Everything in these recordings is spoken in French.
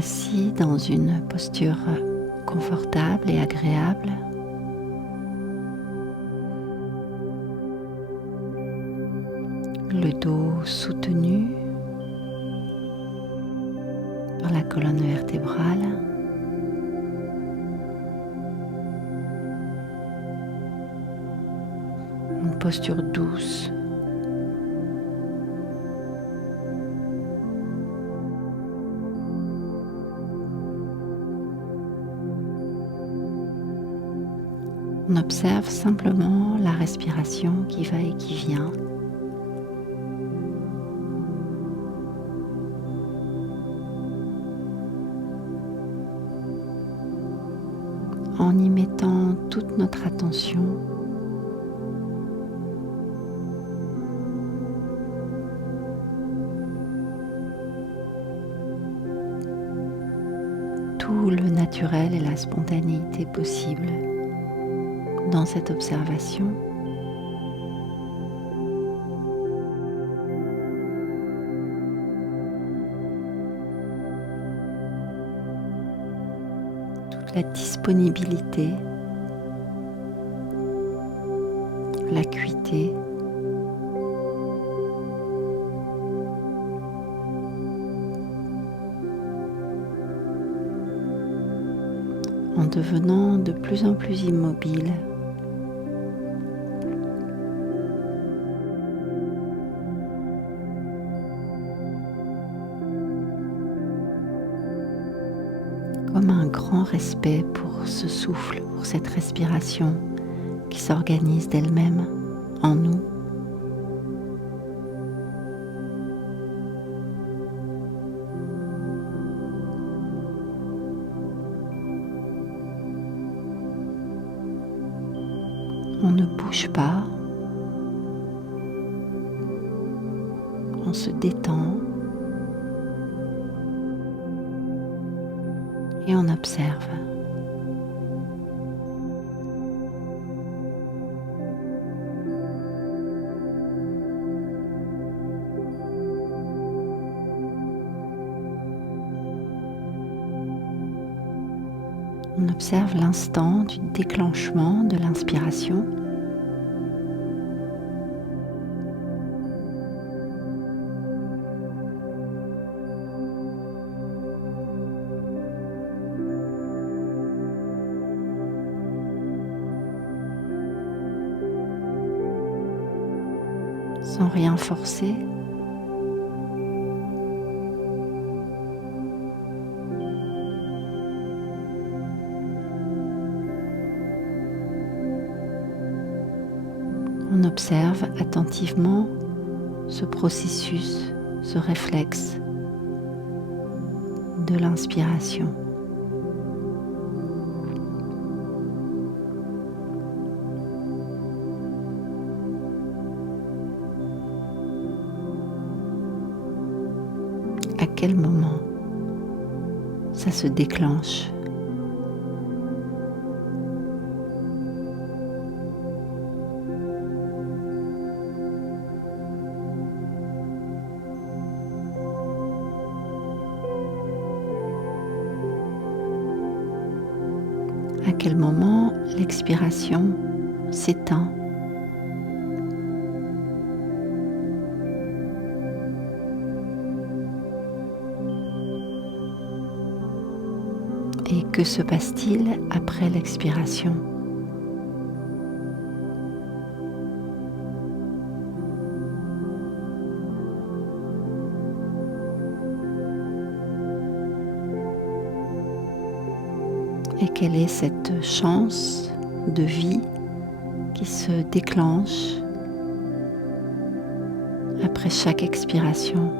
Assis dans une posture confortable et agréable, le dos soutenu par la colonne vertébrale, une posture douce, on observe simplement la respiration qui va et qui vient. En y mettant toute notre attention, tout le naturel et la spontanéité possible dans cette observation. Toute la disponibilité, l'acuité, en devenant de plus en plus immobile. Comme un grand respect pour ce souffle, pour cette respiration qui s'organise d'elle-même en nous. On ne bouge pas, on se détend et on observe. On observe l'instant du déclenchement de l'inspiration. Sans rien forcer. On observe attentivement ce processus, ce réflexe de l'inspiration. À quel moment ça se déclenche ? À quel moment l'expiration s'éteint ? Et que se passe-t-il après l'expiration ? Et quelle est cette chance de vie qui se déclenche après chaque expiration ?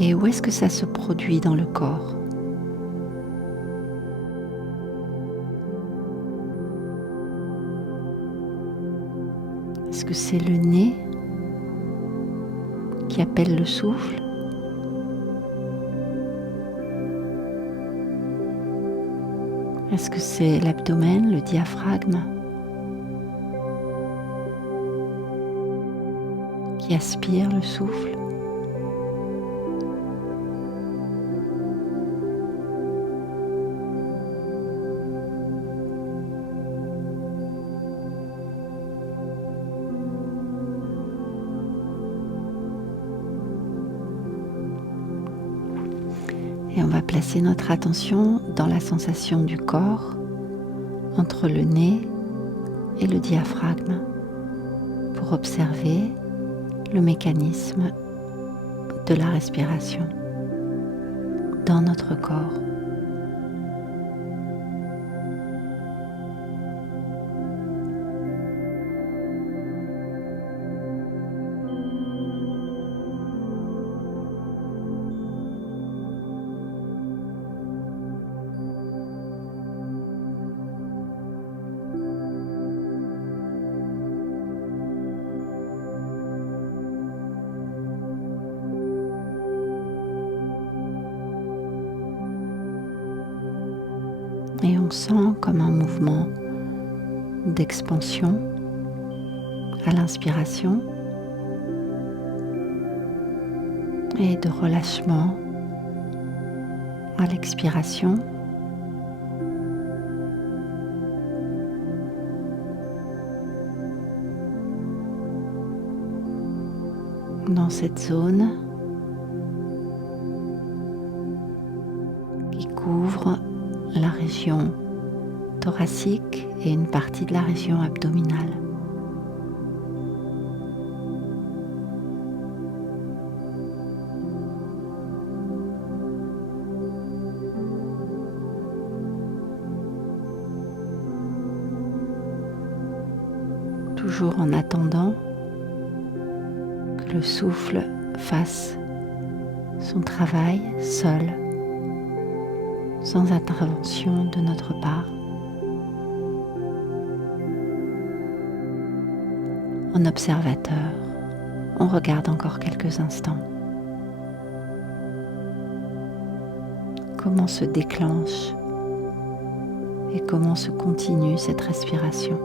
Et où est-ce que ça se produit dans le corps ? Est-ce que c'est le nez qui appelle le souffle ? Est-ce que c'est l'abdomen, le diaphragme qui aspire le souffle? Et on va placer notre attention dans la sensation du corps entre le nez et le diaphragme pour observer le mécanisme de la respiration dans notre corps. Et on sent comme un mouvement d'expansion à l'inspiration et de relâchement à l'expiration. Dans cette zone qui couvre la région thoracique et une partie de la région abdominale. Toujours en attendant que le souffle fasse son travail seul, sans intervention de notre part. En observateur, on regarde encore quelques instants comment se déclenche et comment se continue cette respiration.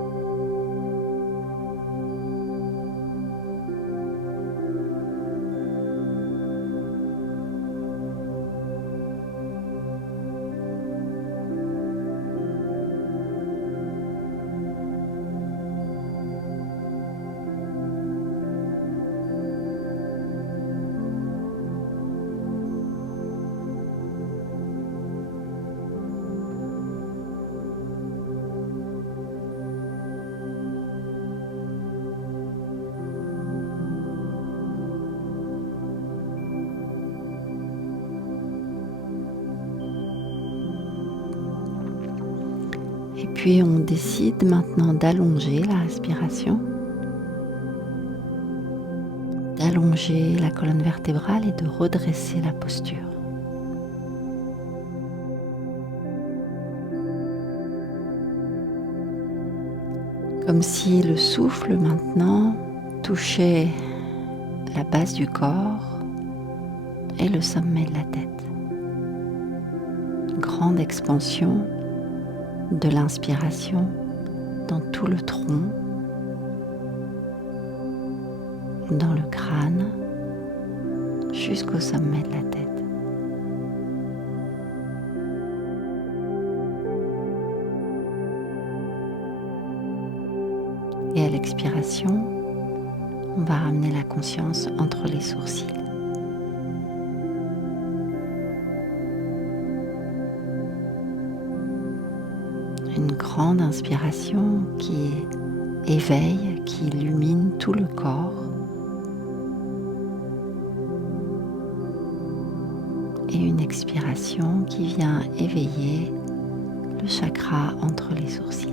Et puis on décide maintenant d'allonger la respiration, d'allonger la colonne vertébrale et de redresser la posture. Comme si le souffle maintenant touchait la base du corps et le sommet de la tête. Grande expansion de l'inspiration dans tout le tronc, dans le crâne, jusqu'au sommet de la tête. Et à l'expiration, on va ramener la conscience entre les sourcils. Une grande inspiration qui éveille, qui illumine tout le corps. Et une expiration qui vient éveiller le chakra entre les sourcils.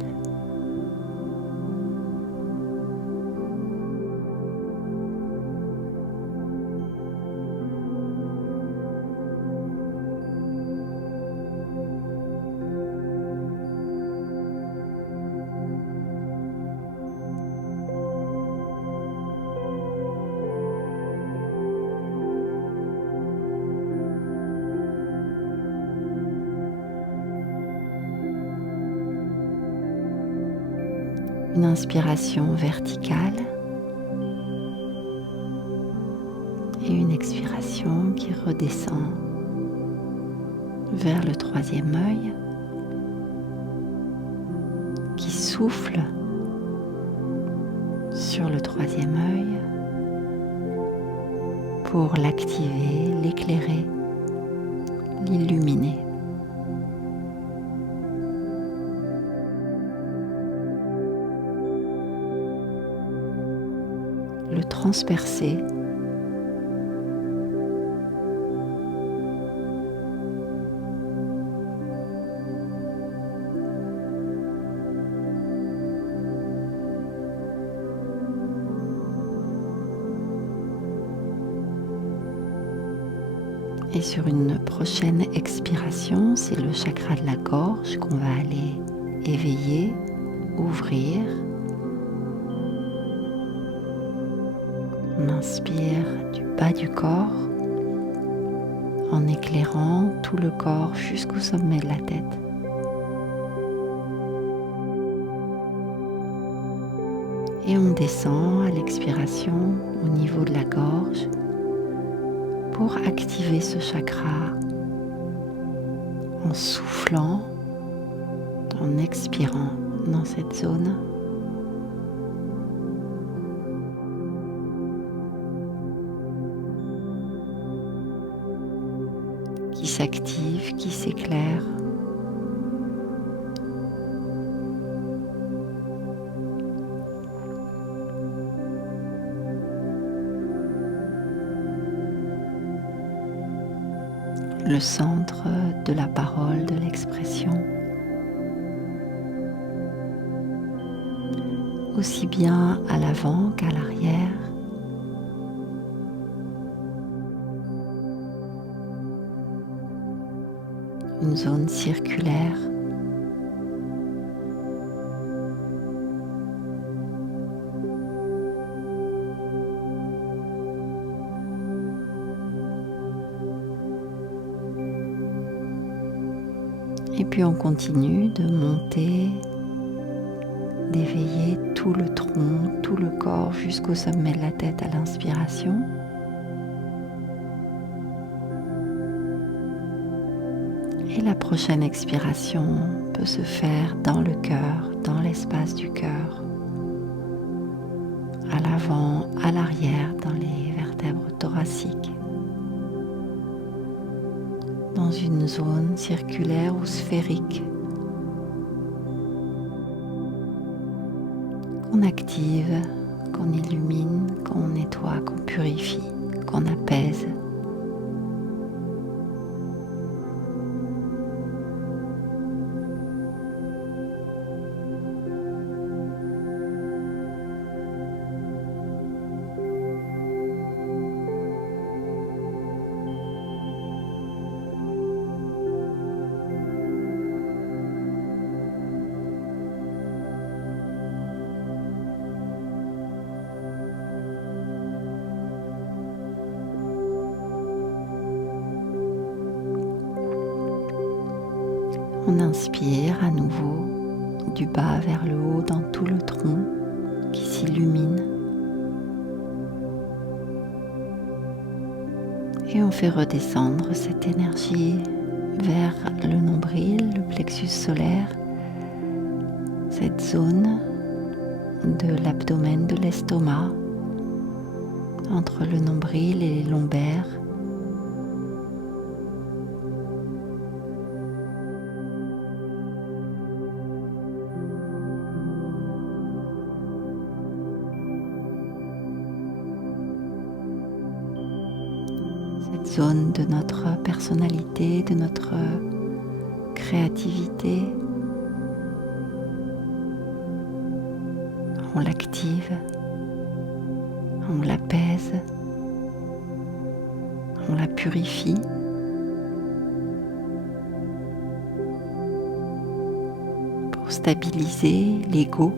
Une inspiration verticale et une expiration qui redescend vers le troisième œil, qui souffle sur le troisième œil pour l'activer, l'éclairer, l'illuminer. Le transpercer et sur une prochaine expiration, c'est le chakra de la gorge qu'on va aller éveiller, ouvrir. On inspire du bas du corps en éclairant tout le corps jusqu'au sommet de la tête. Et on descend à l'expiration au niveau de la gorge pour activer ce chakra en soufflant, en expirant dans cette zone. Qui s'active, qui s'éclaire. Le centre de la parole, de l'expression. Aussi bien à l'avant qu'à l'arrière. Une zone circulaire. Et puis on continue de monter, d'éveiller tout le tronc, tout le corps jusqu'au sommet de la tête à l'inspiration. Et la prochaine expiration peut se faire dans le cœur, dans l'espace du cœur, à l'avant, à l'arrière, dans les vertèbres thoraciques, dans une zone circulaire ou sphérique qu'on active, qu'on illumine, qu'on nettoie, qu'on purifie, qu'on apaise. On inspire à nouveau du bas vers le haut dans tout le tronc qui s'illumine. Et on fait redescendre cette énergie vers le nombril, le plexus solaire, cette zone de l'abdomen, de l'estomac, entre le nombril et les lombaires. Cette zone de notre personnalité, de notre créativité. On l'active, on l'apaise, on la purifie. Pour stabiliser l'ego.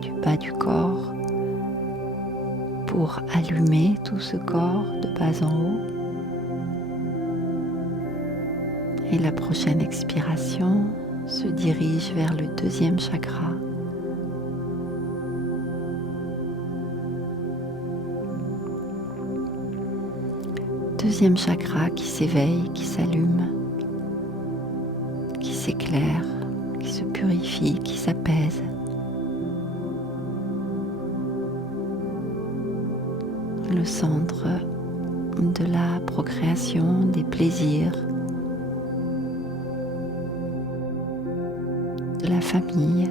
du bas du corps pour allumer tout ce corps de bas en haut. Et la prochaine expiration se dirige vers le deuxième chakra. Deuxième chakra qui s'éveille, qui s'allume, qui s'éclaire, qui se purifie, qui s'apaise. Le centre de la procréation, des plaisirs, de la famille.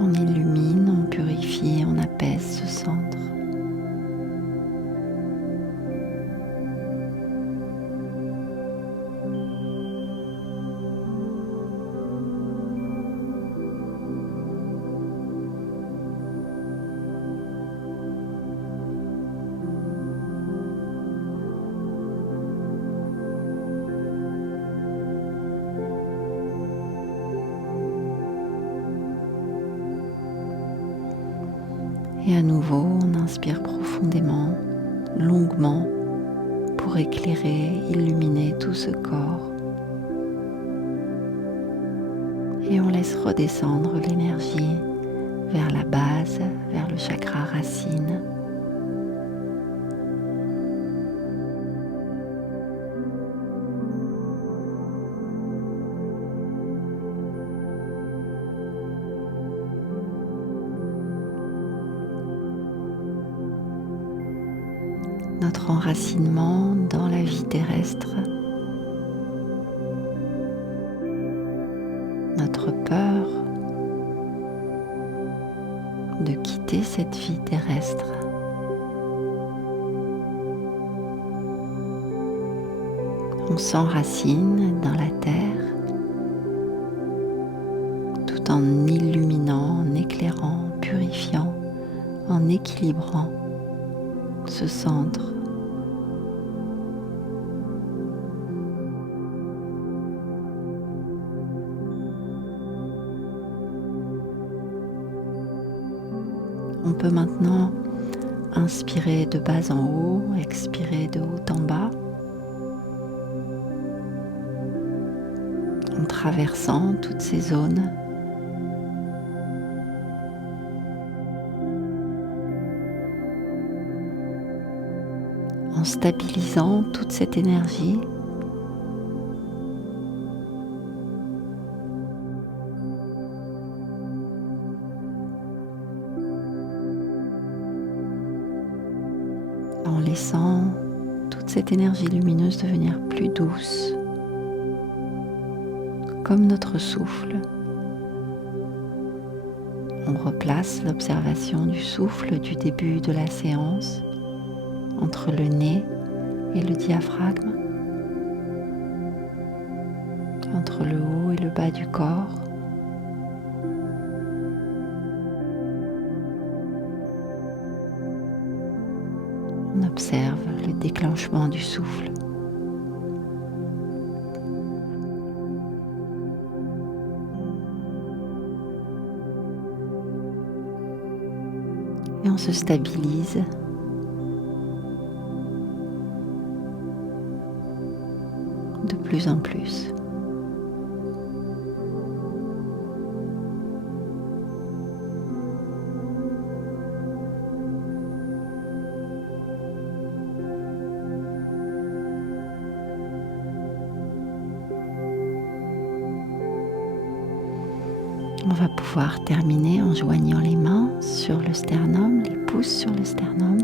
On illumine, on purifie, on apaise ce centre. Et à nouveau, on inspire profondément, longuement, pour éclairer, illuminer tout ce corps. Et on laisse redescendre l'énergie vers la base, vers le chakra racine. Notre enracinement dans la vie terrestre, notre peur de quitter cette vie terrestre. On s'enracine dans la terre tout en illuminant, en éclairant, en purifiant, en équilibrant ce centre. On peut maintenant inspirer de bas en haut, expirer de haut en bas, en traversant toutes ces zones. En stabilisant toute cette énergie. En laissant toute cette énergie lumineuse devenir plus douce, comme notre souffle. On replace l'observation du souffle du début de la séance entre le nez et le diaphragme, entre le haut et le bas du corps. On observe le déclenchement du souffle. Et on se stabilise de plus en plus. On va pouvoir terminer en joignant les mains sur le sternum, les pouces sur le sternum.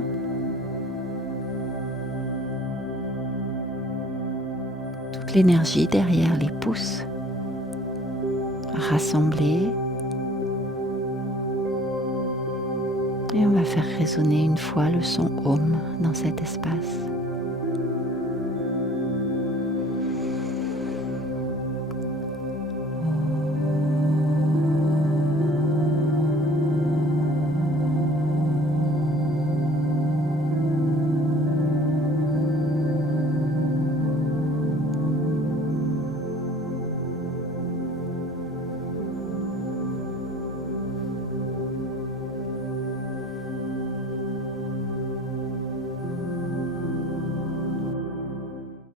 Toute l'énergie derrière les pouces rassemblée. Et on va faire résonner une fois le son Om dans cet espace.